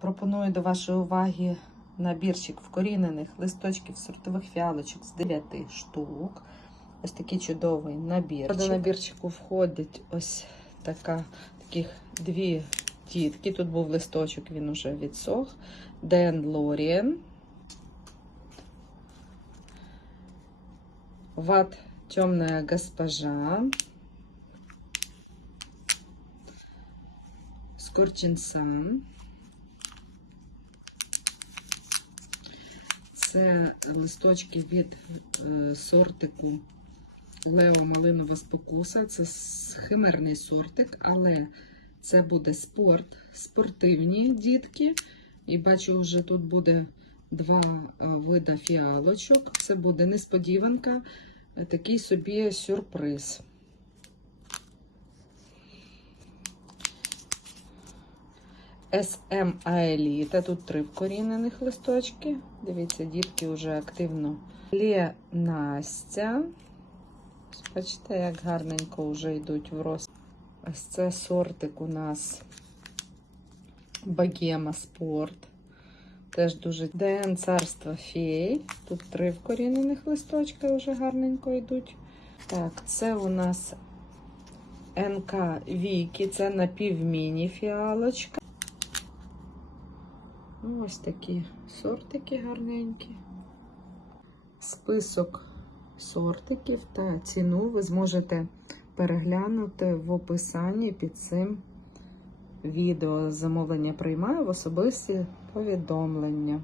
Пропоную до вашої уваги набірчик вкорінених листочків сортових фіалочок з 9 штук. Ось такий чудовий набірчик. До набірчику входить ось така, таких дві тітки. Тут був листочок, він уже відсох. Ден Лоріен. Ват темная госпожа. Скорченсан. Це листочки від е, сортику Лео Малинова спокуса. Це химерний сортик, але це буде спорт, спортивні дітки. І бачу, вже тут буде два е, вида фіалочок. Це буде несподіванка, такий собі сюрприз. SM Аеліта. Тут три вкорінених листочки. Дивіться, дітки вже активно. Лє Настя. Бачите, як гарненько вже йдуть в рост. Ось це сортик у нас Богема Спорт. Теж дуже ДН Царство фей. Тут три вкорінених листочка вже гарненько йдуть. Так, це у нас НК Вікі, це напівміні фіалочка. Ну, Ось такі сортики гарненькі. Список сортиків та ціну ви зможете переглянути в описанні під цим відео. Замовлення приймаю в особисті повідомлення.